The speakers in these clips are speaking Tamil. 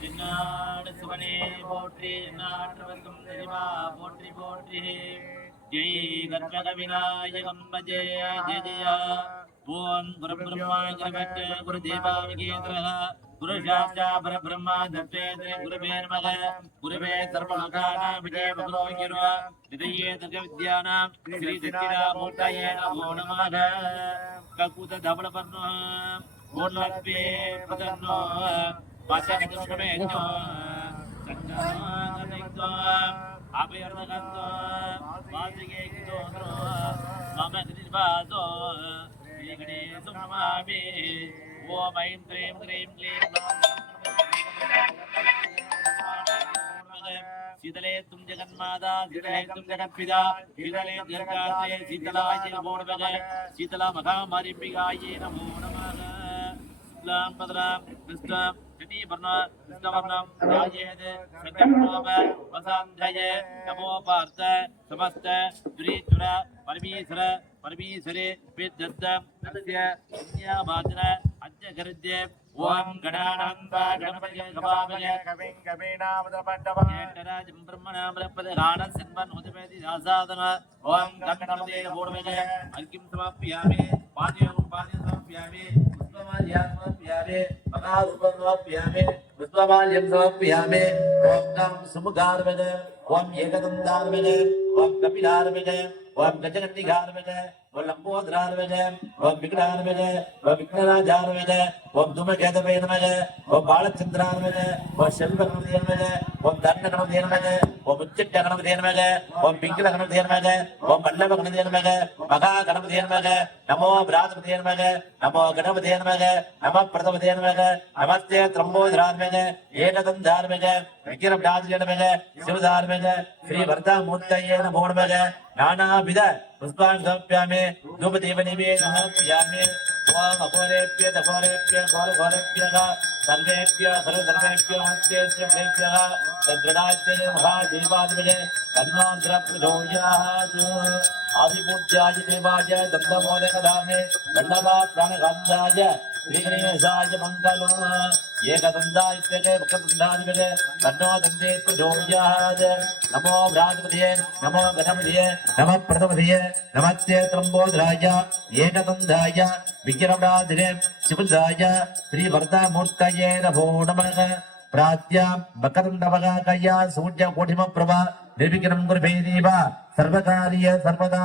जिन्नाड सुवने पोट्री नाट्रवसुम निरिमा पोट्री पोट्री जय गणपति विनायकं भजे जय जय ओम गुरुब्रह्मा गुरुविष्णु गुरुदेवा महेश्वरः गुरुसाक्षा परब्रह्मा तस्मै गुरुवे नमः गुरुवे सर्वलोकानां विजय गुरुः हृदये सर्वविद्यानां श्री दक्षिणामूर्तये नमो नमः ककुत धवलवर्णः पूर्णत्वे प्रसन्नो वाचकदुष्कमेज्ञो सन्नागनिक्तो अभयर्णगन्तो वासिकेक्तो मम निर्वासो श्रीगणेशं नमामि ओम ऐं क्लीं क्लीं क्लीं शीतले तुम जगन्माता शीतले तुम जगत्पिता शीतले दीर्घात्रे शीतलाय नमो नमः शीतला महामारीम्बिकायै नमो नमः शुक्लां भद्रां कृष्णां शशीवर्णां कृष्णवर्णां ध्यायेत् सत्यं वसान्धये नमो पार्थ समस्त दुरीश्वर परमेश्वर परमेश्वरे विद्युत् तस्य पुण्यवाचन अज्ञगर्ज्य ओम गणानान्ता गणपतये गवामये कविं कवीनामदपण्डवः येतराजं ब्रह्मणामरपद गाणसिन्वन् उदपेति दासादन ओम गणपतये नमोनमः अर्घ्यं समर्पयामि पाद्यं समर्पयामि पुष्पमाल्यां समर्पयामि महारूपं समर्पयामि पुष्पमाल्यं समर्पयामि ओम तं सुमुखार्वज ओम एकदन्तार्वज ओम कपिलार्वज ओम गजगन्निघार्वज ओम लंबोदरार्वज ओम विघ्नार्वज ओम विघ्नराजार्वज ओम धूमकेतवे नमः ओम बालचंद्रार्वज ओम शल्वगणपतये नमः ओम धन्यगणपतये नमः ओम उच्चट्टगणपतये नमः ओम पिंगलगणपतये नमः ओम वल्लभगणपतये नमः महागणपतये नमः नमो बृहस्पतये नमः नमो गणपतये नमः नमः प्रथमपतये नमः नमस्ते त्र्यंबोदरार्वज एकदन्तार्वज विघ्नराजाय नमः शिवदार्वज श्री वरदामूर्तये नमो नमः नानाविध पुष्पाणि समर्पयामि धूपदीपनिवेदनं समर्पयामि ओम अघोरेभ्यः दघोरेभ्यः घोरघोरेभ्यः सर्वेभ्यः सर्वधर्मेभ्यः नमस्तेभ्यः तद्गणाय महादेवादिवे तन्नोऽग्रप्रचोदयात् आदिपूज्याय देवाय दन्तमोदकधामे दण्डवा प्राणगन्धाय श्रीगणेशाय मङ्गलम् एकदन्ताय वक्रतुण्डादिवे तन्नो दन्ते प्रचोदयात् नमो बृहस्पतये नमो गणपतये नमः प्रथमपतये नमस्ते त्र्यंबोदराय एकदन्ताय विघ्नराजाय शिवदाय श्री वरदामूर्तये नमो नमः प्राच्या बकरंडवगाकया सूर्यकोटिमप्रभा निर्विघ्नं कुरुते देव सर्वकार्य सर्वदा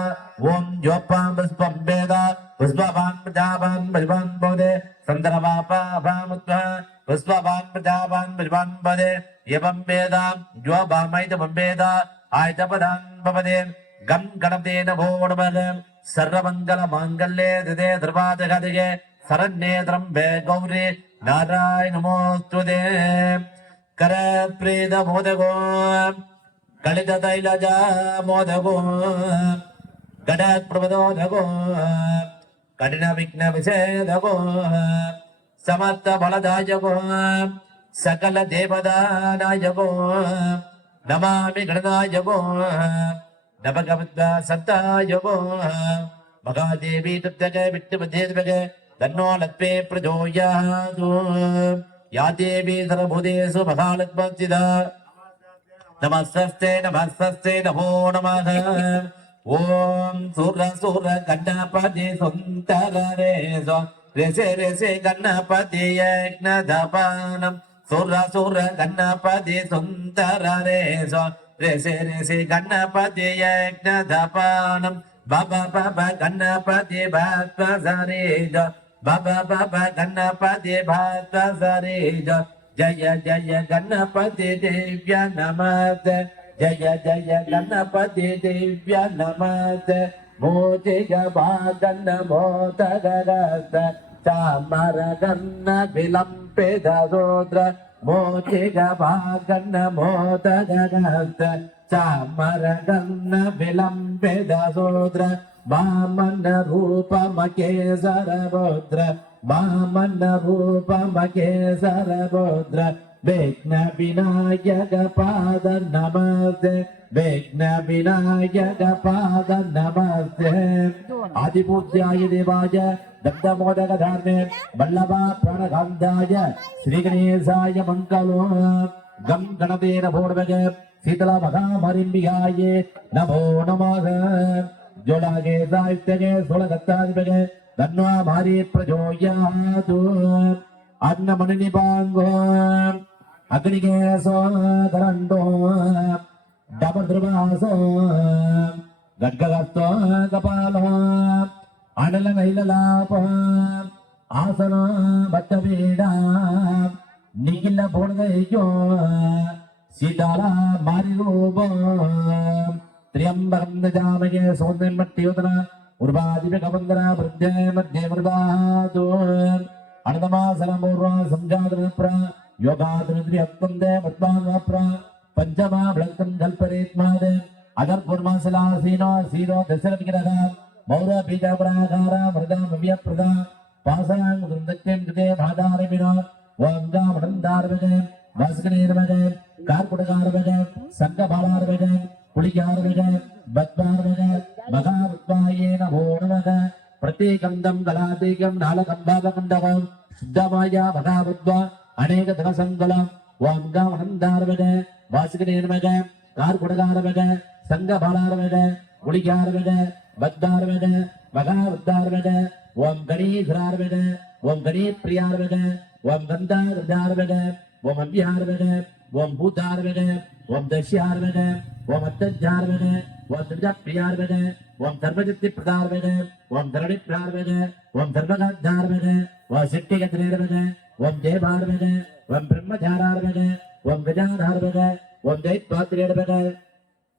ओम जोपां पुष्पं वेद पुष्पवान् प्रजावान् भजवान् भवते सन्दर्भापाभामुत्तः पुष्पवान् प्रजावान् भजवान् भवते एवं वेद जोपामैतमं वेद आयतपदान् भवते गं गणपते नमो नमः सर्वमङ्गलमाङ्गल्ये दिदे ध्रुवादगदिगे शरण्ये त्र्यम्बके गौरी नारायण नमोस्तुते करप्रीत मोदको कलित तैलज मोदको गणप्रभदोदको कठिन विघ्न विषेदको समर्थ फलदायको सकल देवदानायको नमामि गणनायको नवगवद् सत्तायको महादेवी तत्त्वके विट्टुपदेशके तन्नो लक्ष्मी प्रचोदयात् या देवी सर्वभूतेषु महालक्ष्मीस्थिता नमस्ते नमस्ते नमो नमः ओम सुर गणपति सुंदरे रे गणपति यज्ञधपानं सुर गणपति सुंदरे रे गणपति यज्ञधपानं बाबा गणपति भक्तसरेज बाबा गणपति भक्तसरेज जय जय गणपति दिव्य नमस्ते जय जय गणपति दिव्य नमस्ते मोचिग भागन मोदगरस चामरगन्न विलंपित रुद्र मोचिग भागन मोदगरस चामरगन्न विलंपित रुद्र वामन रूपमकेसर रुद्र वामन रूपमकेसर रुद्र விக்ன விநாயக பாத நமஸ்தே விக்ன விநாயக பாத நமஸ்தே ஆதிபூஜ்யாய தேவாய தத்தமோதக தார்மே வல்லபா பிரணகாந்தாய ஸ்ரீ கணேசாய மங்களோ கம் கணதேன போர்வக சீதலா மகாமரிம்பியாயே நமோ நமः ஜோலாகே சாயுக்தகே சோழகத்தாதிபகே தன்வா மாரி பிரஜோயாது அன்னமணிபாங்கோ அக்னிகேசோ கரண்டோ டபத்ருவாசோ கட்ககஸ்தோ கபாலோ அனல நைலலாபோ ஆசனோ பத்தவீடா நிகில போனதையோ சீதாலா மாரி ரூபம் त्र्यंबकं नजामहे सौम्यं मट्टियोतना उर्वादिव्यकवन्दना वृद्धे मध्ये मृदातु अनदमासनपूर्वा संजातनप्रा योगातनद्रियत्वन्दे मद्वानप्रा पञ्चमा ब्लक्तं कल्परेत्मादे अदर्पुर्मासलासीनो सीरो दशरविग्रह मौर बीजापराकारा मृदा मव्यप्रदा पासाङ् वृन्दक्तिं कृते भादारमिनो वाङ्गामणन्दारवगे वासकनेरवगे कार्कुटकारवगे सङ्गबालारवगे पुलिकारवगे बद्वारवगे मगावत्वाये नमो नमः प्रत्येकन्दं कलातीकं नालकम्भावकण्डवं शुद्धमाया मगावत्वा अनेकधनसङ्गलं वाङ्गामणन्दारवगे वासकनेरवगे कार्कुटकारवगे सङ्गबालारवगे पुलिकारवगे बद्वारवगे मगावत्वारवगे ओं गणीधरारवगे ओं गणीप्रियारवगे ओं गन्धारवगे ओं अव्यारवगे ओं भूतारवगे ओं दश्यारवगे ओं अत्तज्जारवगे ओं त्रिजप्रियारवगे ओं धर्मजित्तिप्रदारवगे ओं धरणिप्रारवगे ओं धर्मगाद्धारवगे ओं सिट्टिगतिरेरवगे ओं जयभारवगे ओं ब्रह्मचारारवगे ओं गजाधारवगे ओं दैत्वात्रेरवगे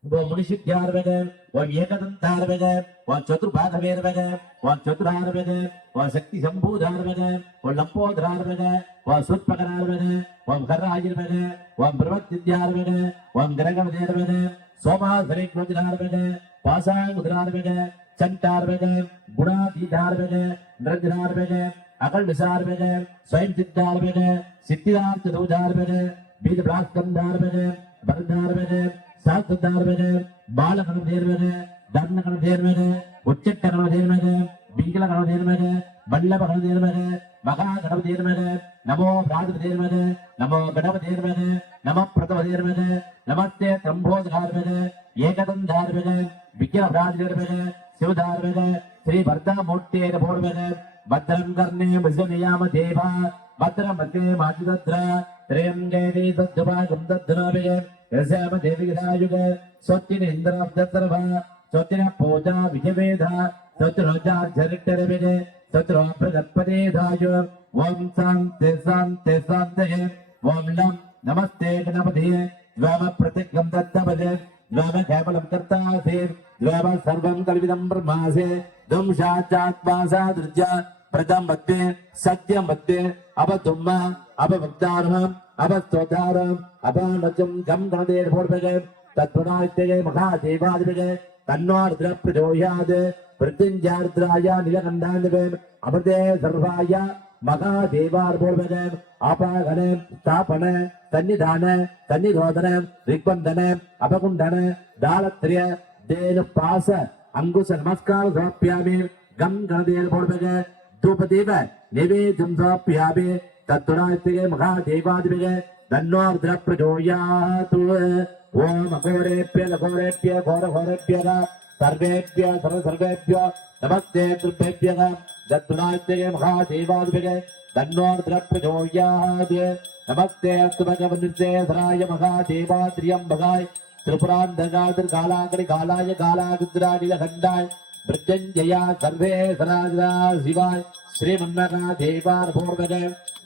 ओं मुनिषिद्ध्यारवगे ओं एकदन्तारवगे ओं चतुर्बाधवेरवगे ओं चतुरारवगे ओं शक्तिशम्भूधारवगे ओं लम्पोधरारवगे ओं सुत्पकरारवगे ओं कर्राजिर्वगे ओं ब्रह्मतिद्यारवगे ओं गरगणदेरवगे सोमाधरेक्रोजिरारवगे पासाङ्गुधरारवगे चण्टारवगे गुणातीतारवगे नृजरारवगे अकल्विसारवगे स्वयंसिद्धारवगे सिद्धिदार्थदूजारवगे बीजब्लास्कन्धारवगे बरदारवगे सात्वदारवगे बालकणदेरवगे दर्णकणदेरवगे उच्चट्टकणदेरवगे बीकलकणदेरवगे बल्लभकणदेरवगे महागणपतिर्वगे नमो राजपतिर्वगे नमो गणपतिर्वगे नमः प्रथमतिर्वगे नमस्ते त्र्यम्बोधरार्वगे एकदन्धार्वगे विज्ञानराजर्वगे शिवधार्वगे श्री भर्तामूर्तेर्भोर्वगे भद्रं कर्णे विजनियाम देवा भद्रं मध्ये मातुदद्र त्रयं देवी सद्दुभागं दद्दनावगे यस्याम देवीरायुगे स्वस्तिनेन्द्रब्दसर्वा स्वस्तिन पूजा विजयवेदा स्वस्तिरोजार्चरिट्टरवगे तत्र प्रगत्पदेधाय ओम शान्ति शान्ति शान्तिः ओम लं नमस्ते गणपतये द्वाम प्रतिज्ञं दत्तवदे द्वाम केवलं कर्तासे द्वाम सर्वं कल्पितं ब्रह्मासे दुं साक्षात्मासादृज्य प्रथम मध्ये सत्यं मध्ये अवतुम्मा अववक्तारम् अवस्तोतारम् अवानचं गं गणदेर्भोर्भगे तत्पुरायते महादेवादिभगे तन्वार्द्र प्रचोदयात् प्रत्यञ्जार्द्राय नीलकण्ठान्विवे अमृते सर्वाय महादेवार्भोर्भगे आपागणे स्थापने सन्निधाने सन्निरोधने ऋग्बन्धने अपकुण्डने दालत्र्य देनुपास अंकुश नमस्कार समर्पयामि गं गणदेर्भोर्भगे धूपदीप नैवेद्यं समर्पयामि तत्पुरायते महादेवादिभगे तन्वार्द्र प्रचोदयात् ओम अघोरेभ्य लघोरेभ्य घोरघोरेभ्यः सर्वेभ्यः सर्वेभ्यो नमस्ते तुभ्यः दत्तुनायते महादेवादिभगे तन्नोर्द्र प्रचोदयात् नमस्ते अस्तु भगवन्ते सराय महादेवात्र्यम्बकाय त्रिपुरान्धकालाग्नि कालाय कालागुद्रानिलखण्डाय मृत्युञ्जया सर्वे सराजरा शिवाय श्रीमन्महादेवार्भोर्भगे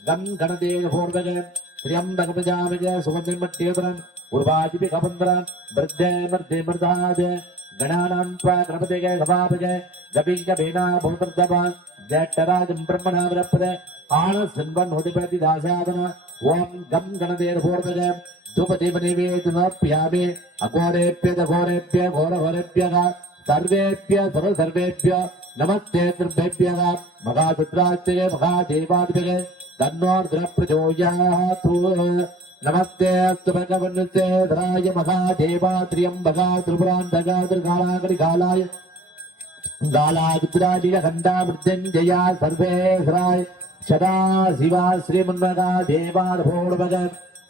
गं गणदेवभोर्भगे त्र्यम्बकमजामगे सुगन्धिमट्टेवरम् उर्वादिभिकवन्दरम् वृद्धे मर्दे मर्दाद गणानां त्वा गणपतिगे गवापगे गविङ्गभेना भूतर्दवा ज्येष्ठराजं ब्रह्मणा वरपदे आनसन्वन्नोदिपति दासादन ॐ गं गणदेर्भोर्भगे धूपदीपनिवेदनमर्पयामि अघोरेभ्य घोरघोरेभ्यः सर्वेभ्यः सर्वेभ्यो नमस्ते तुभ्यः महारुद्रात्मके महादेवादिभगे तन्नोर्द्र प्रचोदयात् नमस्ते अस्तु भगवन्ते धराय महादेवा त्र्यंबका त्रिपुरांतका त्रिकालाकलिकालाय गालादुरादिखंडा मृत्युंजया सर्वेश्वराय सदा शिवा श्रीमन्मगा देवार्भोर्भग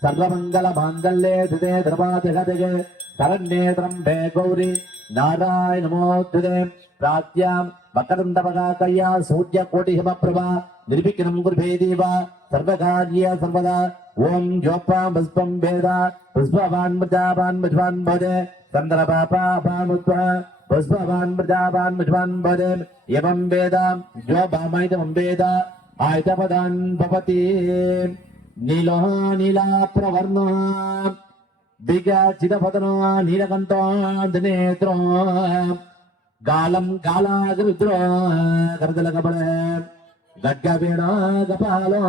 सर्वमंगल मांगल्ये धृते धर्माधिगदगे शरण्ये त्र्यंबे गौरी नारायण नमोस्तुते प्राच्यां मकरन्दपदाकया सूर्यकोटिहिमप्रभा निर्विघ्नं कुरुते देवा सर्वकार्ये सर्वदा ओम जोपा पुष्पं वेद पुष्पवान् प्रजावान् मध्वान् भजे चन्द्रपापापामुत्वा पुष्पवान् प्रजावान् मध्वान् भजे एवं वेद जो भामैतमं वेद आयतपदान् भवति नीलो नीला प्रवर्णो दिगचिदपतनो नीलकण्ठो दिनेत्रो गालं गालागरुद्रो करदलकबल गड्गवीणा कपालो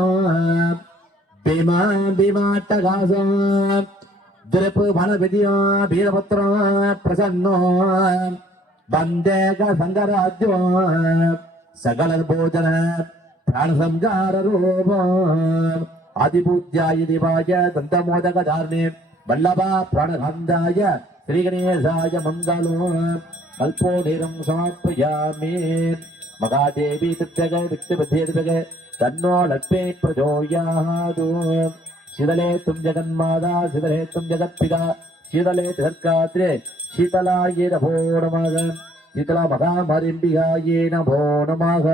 भीमा भीमाट्टगासो द्रप भणविद्यो वीरपुत्रो प्रसन्नो वन्देक संगराज्यो सकल भोजन प्राण संगार रूप आदिपूज्याय देवाय दन्तमोदक धारणे वल्लभा प्राणगन्धाय श्री गणेशाय मंगलो कल्पोनिरं समापयामि महादेवी तत्त्वग वित्तबद्धेर्वग तन्नो लक्ष्मी प्रचोदयात् शीतले तुम जगन्माता शीतले तुम जगत्पिता शीतले जगत्कात्रे शीतलाय नमो नमः शीतला महामारीम्बिकाय नमो नमः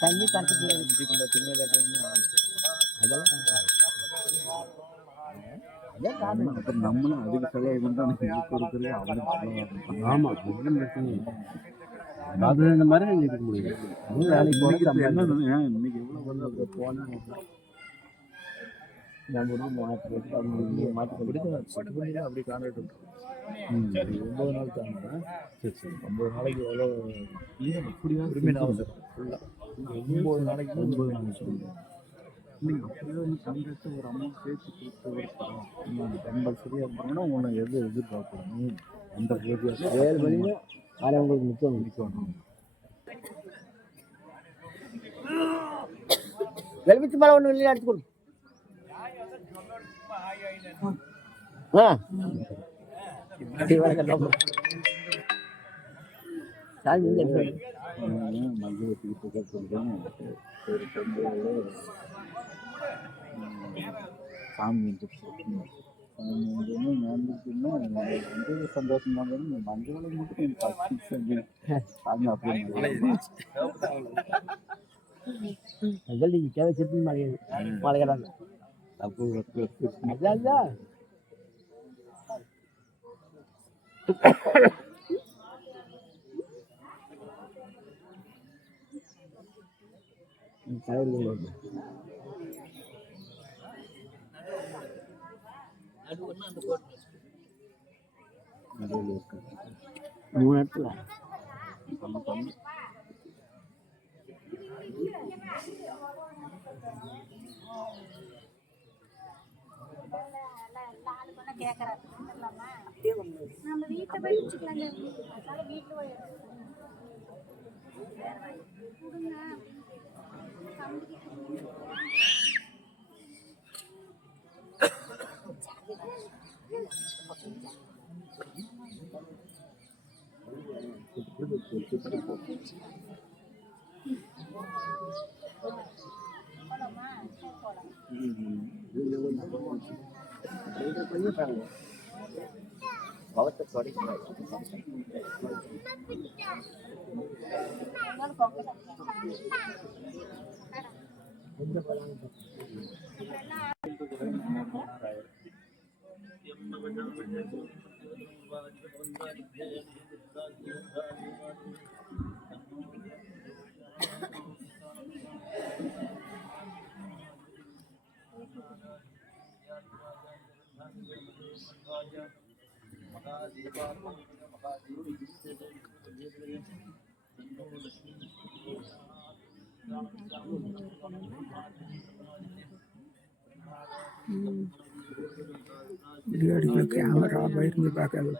தண்ணி தட்டுக்கு அப்புறம் நம்மளும் அதுக்கு செலவு பண்ணிட்டு கொடுக்குறது அவனுக்கு ஆமா பிரச்சனை அது இந்த மாதிரி இருக்க முடியும் வேலைக்கு இன்னைக்கு எவ்வளோ வந்து போனேன் அப்படி கான்ட்ராக்ட் 9 நாள் தாங்க. சரி சரி 9 நாளைக்கு எவ்வளோ இப்படி உரிமை ஆகும் சார் ஃபுல்லாக 9 நாளைக்கு 9 நாள் சொல்லுங்கள். சங்கத்து ஒரு அமௌண்ட் சேர்த்து கொடுத்து கம்பல்சரியாக இருப்பாங்கன்னா உனக்கு எது எதிர்பார்க்கணும் அந்த பூஜை 7 மணிக்கு ஆனால் உங்களுக்கு நிற்கணும். எலுமிச்சு மலை ஒன்று வெளியே அடிச்சு கொடு. சாமி வந்து சந்தோஷம் தான் மஞ்சள் மட்டும் சாமி அப்படி தேவை சிற்பி மலைகிறாங்க அப்போ மூணு இடத்துல நம்ம வீட்டை போய் வச்சுக்கலாங்க. அதனால வீட்டில் போய் கேமரா பயிர்ந்து பார்க்கறது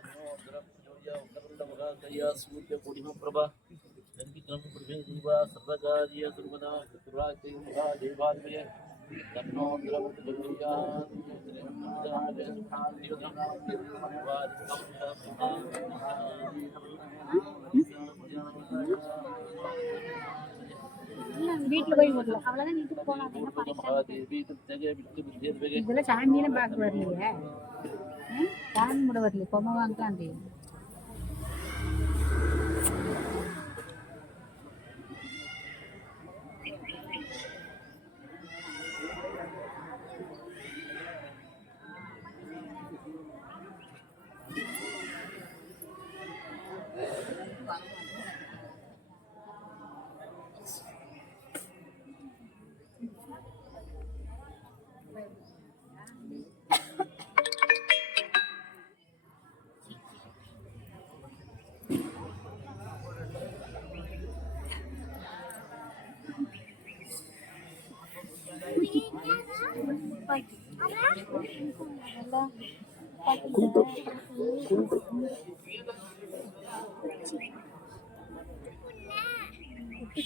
வீட்டுல போய் விடலாம். அவ்வளவுதான் வீட்டுக்கு போகலாம். இதெல்லாம் சாமியெல்லாம் பார்க்க வரலையே. சாமி கூட வரல. பொம்மை வாங்கலாம்.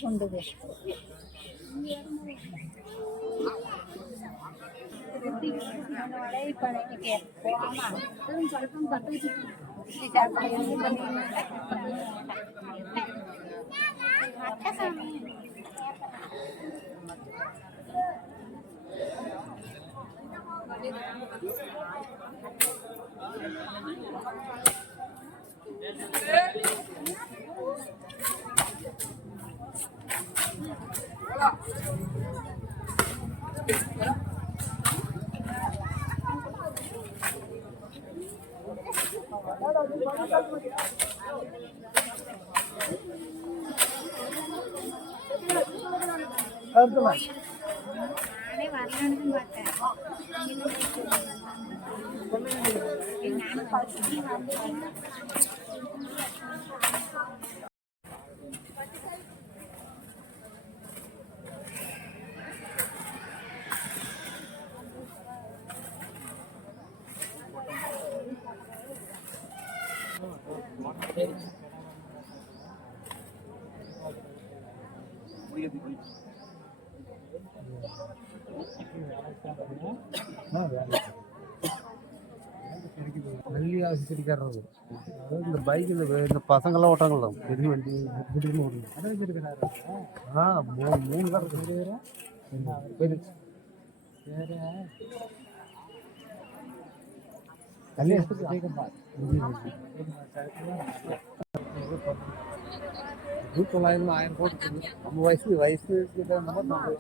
கொண்டது நானே வரலான்னு பார்த்தேன். வெள்ளி ஆசிரியக்காரர் அதாவது இந்த பைக்கில் இந்த பசங்கள்லாம் ஓட்டாங்கல்ல பெரிய வண்டி திடீர்னு ஓடுங்க. மூணு கார் இருக்கு. தொள்ளாயிரம் 1000 போட்டு நம்ம வயசு தகுந்த மாதிரி நம்ம महादेवाय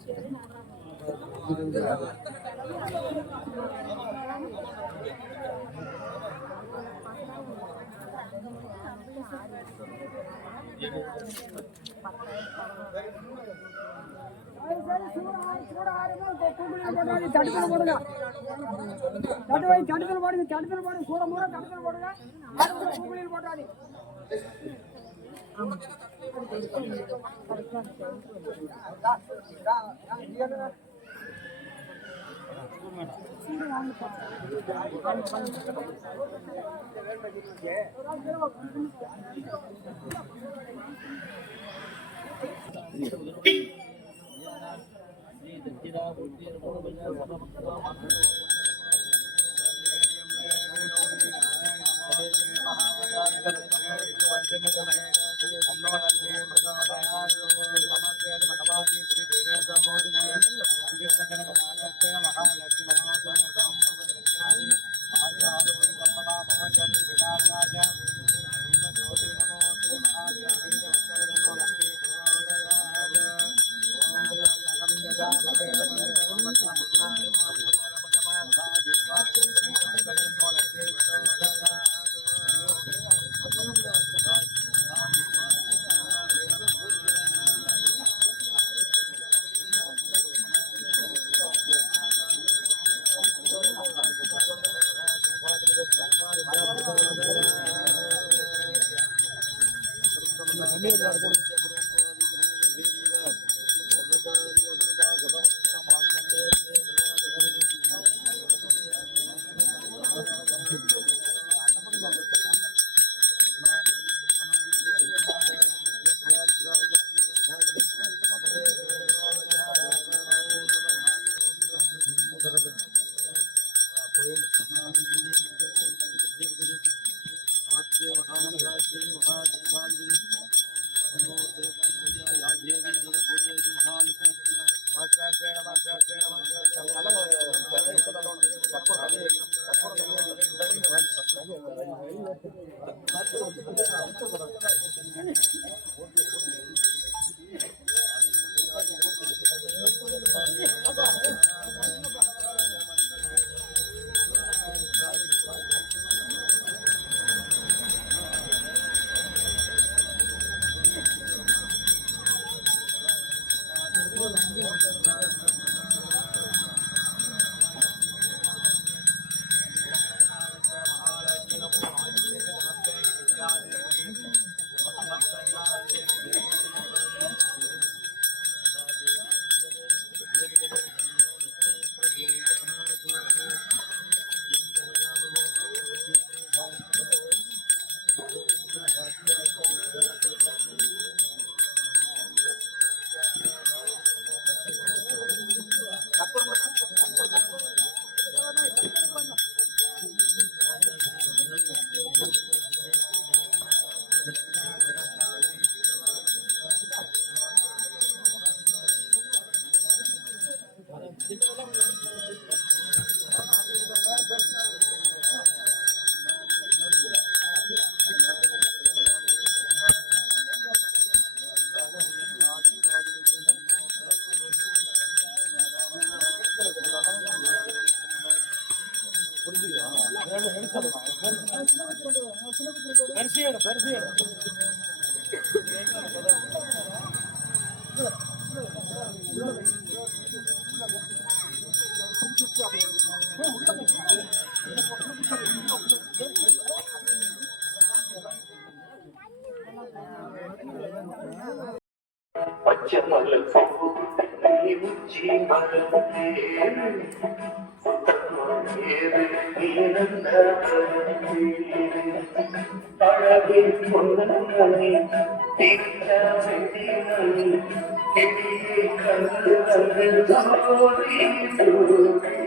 அழகில் பொன்னமணி கிளியை கண்டு வந்து